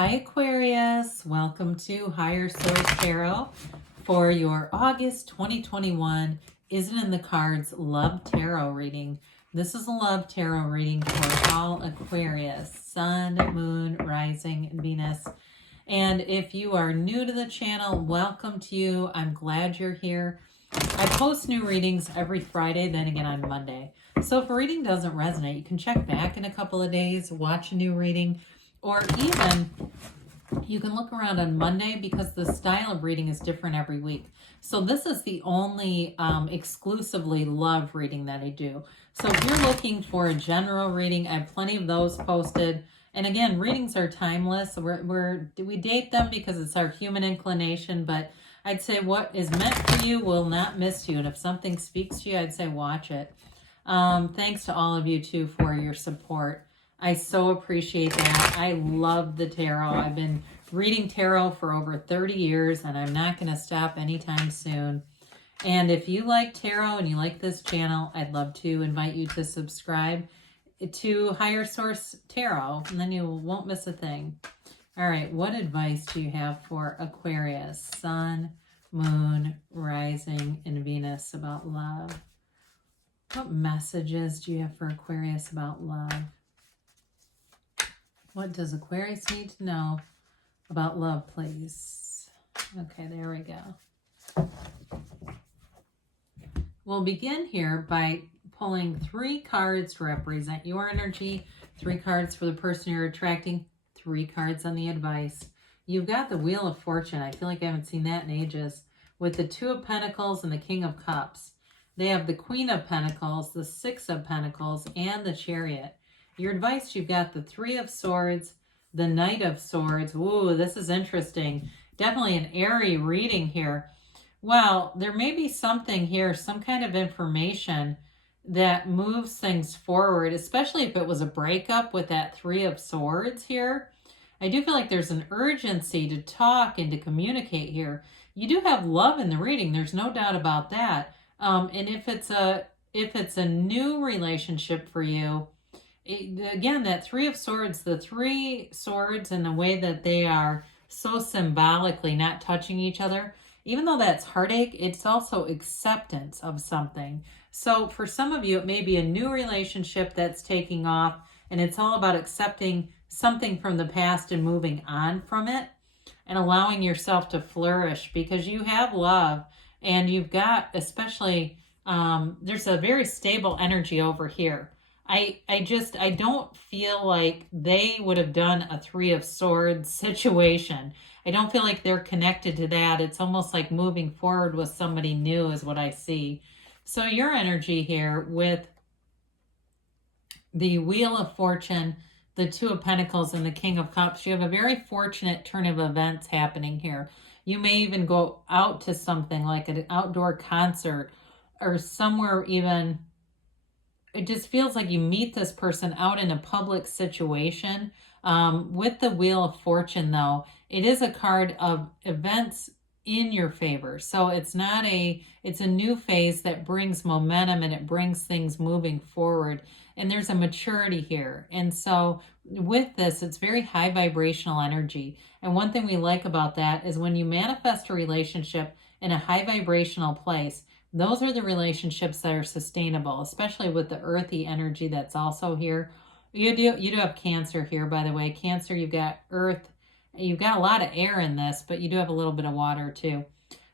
Hi Aquarius, welcome to Higher Source Tarot for your August 2021 Isn't in the Cards Love Tarot reading. This is a love tarot reading for all Aquarius, Sun, Moon, Rising, and Venus. And if you are new to the channel, welcome to you. I'm glad you're here. I post new readings every Friday, then again on Monday. So if a reading doesn't resonate, you can check back in a couple of days, watch a new reading, or even you can look around on Monday because the style of reading is different every week. So this is the only exclusively love reading that I do. So if you're looking for a general reading, I have plenty of those posted. And again, readings are timeless. We date them because it's our human inclination, but I'd say what is meant for you will not miss you. And if something speaks to you, I'd say watch it. Thanks to all of you too for your support. I so appreciate that. I love the tarot. I've been reading tarot for over 30 years and I'm not going to stop anytime soon. And if you like tarot and you like this channel, I'd love to invite you to subscribe to Higher Source Tarot and then you won't miss a thing. All right, what advice do you have for Aquarius, Sun, Moon, Rising, and Venus about love? What messages do you have for Aquarius about love? What does Aquarius need to know about love, please? Okay, there we go. We'll begin here by pulling 3 cards to represent your energy, 3 cards for the person you're attracting, 3 cards on the advice. You've got the Wheel of Fortune. I feel like I haven't seen that in ages. With the 2 of Pentacles and the King of Cups. They have the Queen of Pentacles, the 6 of Pentacles, and the Chariot. Your advice, you've got the 3 of Swords, the Knight of Swords. Ooh, this is interesting. Definitely an airy reading here. Well, there may be something here, some kind of information that moves things forward, especially if it was a breakup with that 3 of Swords here. I do feel like there's an urgency to talk and to communicate here. You do have love in the reading. There's no doubt about that. And if it's a new relationship for you, again, that 3 of Swords, the 3 swords and the way that they are so symbolically not touching each other, even though that's heartache, it's also acceptance of something. So for some of you, it may be a new relationship that's taking off and it's all about accepting something from the past and moving on from it and allowing yourself to flourish because you have love and you've got, especially, there's a very stable energy over here. I don't feel like they would have done a 3 of Swords situation. I don't feel like they're connected to that. It's almost like moving forward with somebody new is what I see. So your energy here with the Wheel of Fortune, the 2 of Pentacles, and the King of Cups, you have a very fortunate turn of events happening here. You may even go out to something like an outdoor concert or somewhere even. It just feels like you meet this person out in a public situation. With the Wheel of Fortune, though, it is a card of events in your favor. So it's a new phase that brings momentum and it brings things moving forward. And there's a maturity here. And so with this, it's very high vibrational energy. And one thing we like about that is when you manifest a relationship in a high vibrational place, those are the relationships that are sustainable, especially with the earthy energy that's also here. You do have Cancer here, by the way. Cancer, you've got earth. You've got a lot of air in this, but you do have a little bit of water too.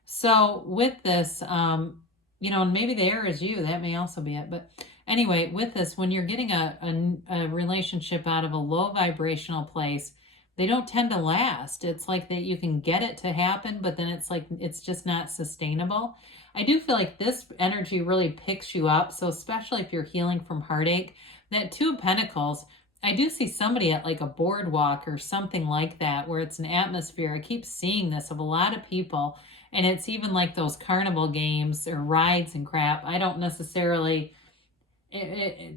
So with this, and maybe the air is you. That may also be it. But anyway, with this, when you're getting a relationship out of a low vibrational place, they don't tend to last. It's like that you can get it to happen, but then it's like it's just not sustainable. I do feel like this energy really picks you up. So especially if you're healing from heartache, that 2 of Pentacles, I do see somebody at like a boardwalk or something like that where it's an atmosphere. I keep seeing this of a lot of people. And it's even like those carnival games or rides and crap. I don't necessarily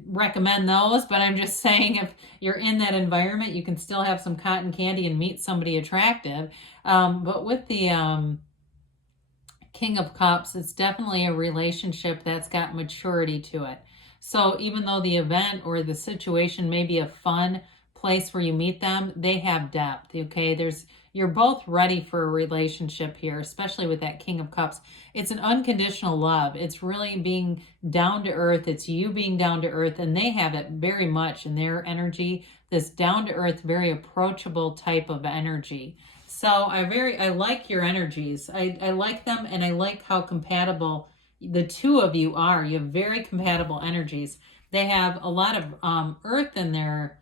recommend those, but I'm just saying if you're in that environment, you can still have some cotton candy and meet somebody attractive. But with the King of Cups, it's definitely a relationship that's got maturity to it. So even though the event or the situation may be a fun, place where you meet them, they have depth, okay? You're both ready for a relationship here, especially with that King of Cups. It's an unconditional love. It's really being down to earth. It's you being down to earth, and they have it very much in their energy, this down to earth, very approachable type of energy. So I like your energies. I like them, and I like how compatible the two of you are. You have very compatible energies. They have a lot of earth in their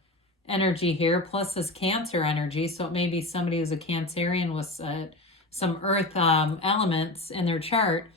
energy here, plus this Cancer energy. So it may be somebody who's a Cancerian with some earth elements in their chart.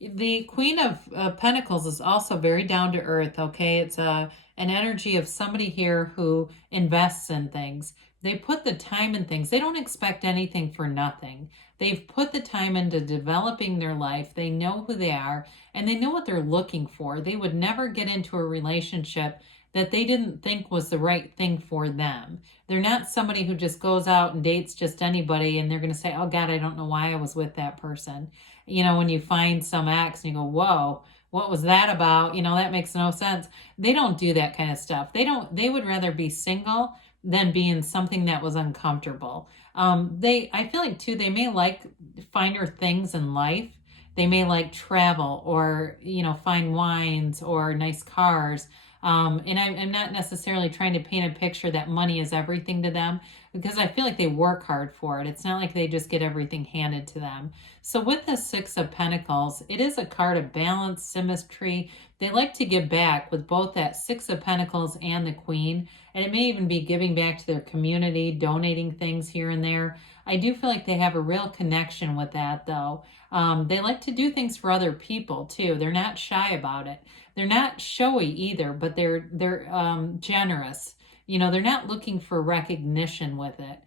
The Queen of Pentacles is also very down to earth, okay? It's an energy of somebody here who invests in things. They put the time in things. They don't expect anything for nothing. They've put the time into developing their life. They know who they are, and they know what they're looking for. They would never get into a relationship that they didn't think was the right thing for them. They're not somebody who just goes out and dates just anybody and they're going to say, oh God, I don't know why I was with that person. You know, when you find some ex and you go, whoa, what was that about? You know, that makes no sense. They don't do that kind of stuff. They would rather be single than be in something that was uncomfortable. I feel like too, they may like finer things in life. They may like travel or, you know, fine wines or nice cars. And I'm not necessarily trying to paint a picture that money is everything to them, because I feel like they work hard for it. It's not like they just get everything handed to them. So with the Six of Pentacles, it is a card of balance, symmetry. They like to give back with both that Six of Pentacles and the Queen. And it may even be giving back to their community, donating things here and there. I do feel like they have a real connection with that, though. They like to do things for other people, too. They're not shy about it. They're not showy either, but they're generous. You know, they're not looking for recognition with it.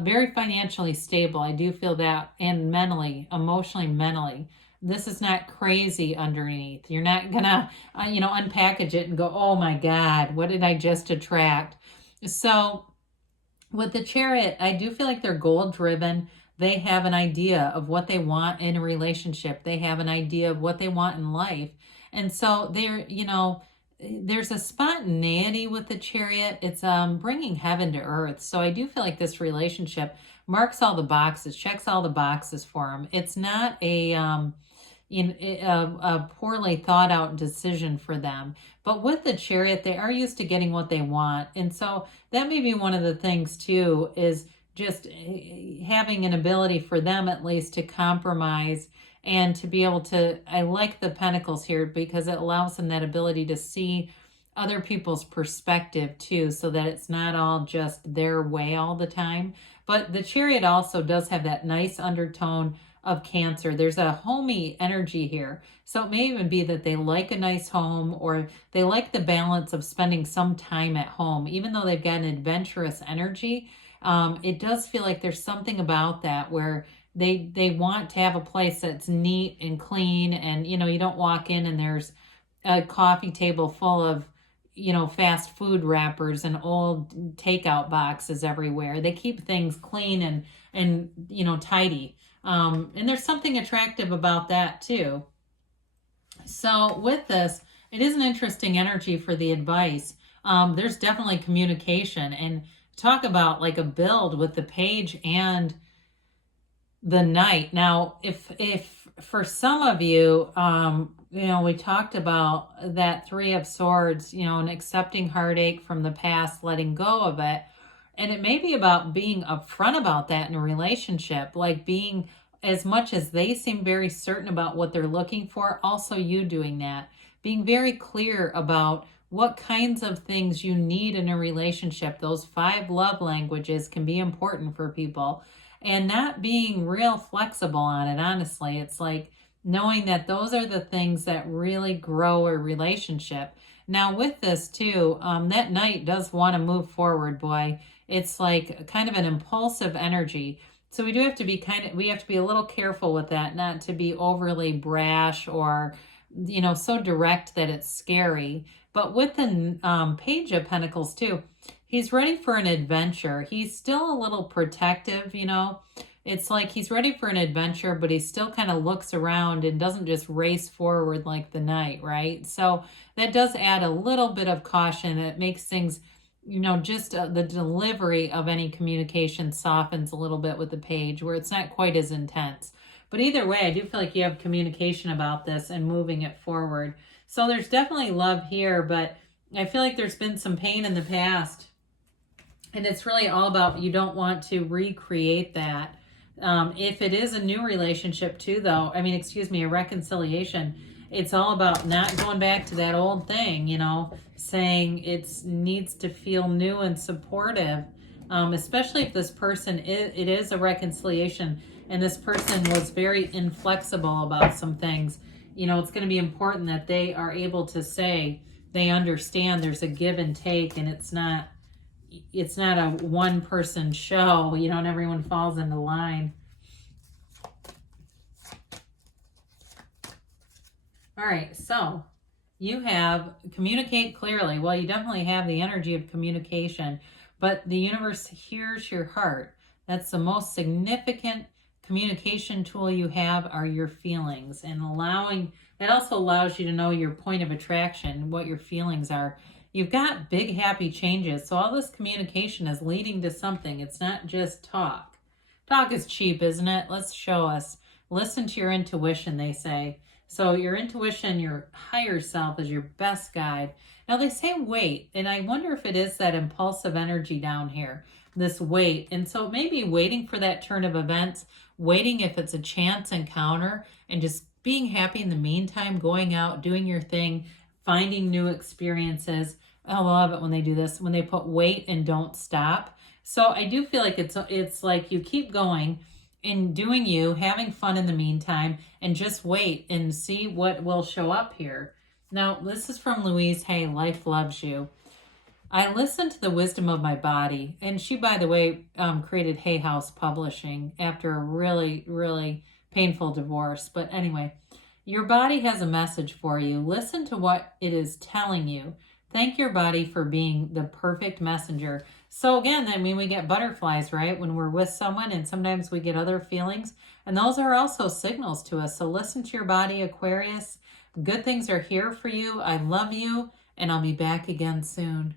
Very financially stable. I do feel that, and mentally, emotionally, mentally. This is not crazy underneath. You're not gonna, unpackage it and go, oh my God, what did I just attract? So with the Chariot, I do feel like they're goal driven. They have an idea of what they want in a relationship. They have an idea of what they want in life. And so there's a spontaneity with the Chariot. It's bringing heaven to earth. So I do feel like this relationship marks all the boxes, checks all the boxes for them. It's not a poorly thought out decision for them. But with the Chariot, they are used to getting what they want. And so that may be one of the things too, is just having an ability for them at least to compromise and to be able to, I like the Pentacles here because it allows them that ability to see other people's perspective too, so that it's not all just their way all the time. But the Chariot also does have that nice undertone of Cancer. There's a homey energy here. So it may even be that they like a nice home, or they like the balance of spending some time at home. Even though they've got an adventurous energy, it does feel like there's something about that where they want to have a place that's neat and clean, and you don't walk in and there's a coffee table full of fast food wrappers and old takeout boxes everywhere. They keep things clean and tidy. And there's something attractive about that too. So with this, it is an interesting energy for the advice. There's definitely communication, and talk about like a build with the Page and the Knight. Now, if for some of you, we talked about that Three of Swords, and accepting heartache from the past, letting go of it. And it may be about being upfront about that in a relationship, like being, as much as they seem very certain about what they're looking for, also you doing that. Being very clear about what kinds of things you need in a relationship. Those 5 love languages can be important for people. And not being real flexible on it, honestly. It's like knowing that those are the things that really grow a relationship. Now with this too, that Knight does want to move forward, boy. It's like kind of an impulsive energy. So we do have to be we have to be a little careful with that, not to be overly brash or, so direct that it's scary. But with the Page of Pentacles too, he's ready for an adventure. He's still a little protective, It's like he's ready for an adventure, but he still kind of looks around and doesn't just race forward like the Knight, right? So that does add a little bit of caution. It makes things you know, just the delivery of any communication softens a little bit with the page where it's not quite as intense. But either way, I do feel like you have communication about this and moving it forward. So there's definitely love here, but I feel like there's been some pain in the past. And it's really all about you don't want to recreate that. If it is a new relationship too, though, I mean, excuse me, a reconciliation, it's all about not going back to that old thing, you know, saying it needs to feel new and supportive, especially if this person, it is a reconciliation and this person was very inflexible about some things. You know, it's going to be important that they are able to say they understand there's a give and take, and it's not a one person show, you know, and everyone falls into line. All right, so you have communicate clearly. Well, you definitely have the energy of communication, but the universe hears your heart. That's the most significant communication tool you have, are your feelings, and that also allows you to know your point of attraction, what your feelings are. You've got big happy changes. So all this communication is leading to something. It's not just talk. Talk is cheap, isn't it? Let's show us. Listen to your intuition, they say. So your intuition, your higher self is your best guide. Now they say wait, and I wonder if it is that impulsive energy down here, this wait. And so maybe waiting for that turn of events, waiting if it's a chance encounter, and just being happy in the meantime, going out, doing your thing, finding new experiences. I love it when they do this, when they put wait and don't stop. So I do feel like it's like you keep going and doing you, having fun in the meantime, and just wait and see what will show up here. Now, this is from Louise Hay, Life Loves You. I listen to the wisdom of my body. And she, by the way, created Hay House Publishing after a really, really painful divorce. But anyway, your body has a message for you. Listen to what it is telling you. Thank your body for being the perfect messenger. So again, I mean, we get butterflies, right? When we're with someone, and sometimes we get other feelings, and those are also signals to us. So listen to your body, Aquarius. Good things are here for you. I love you, and I'll be back again soon.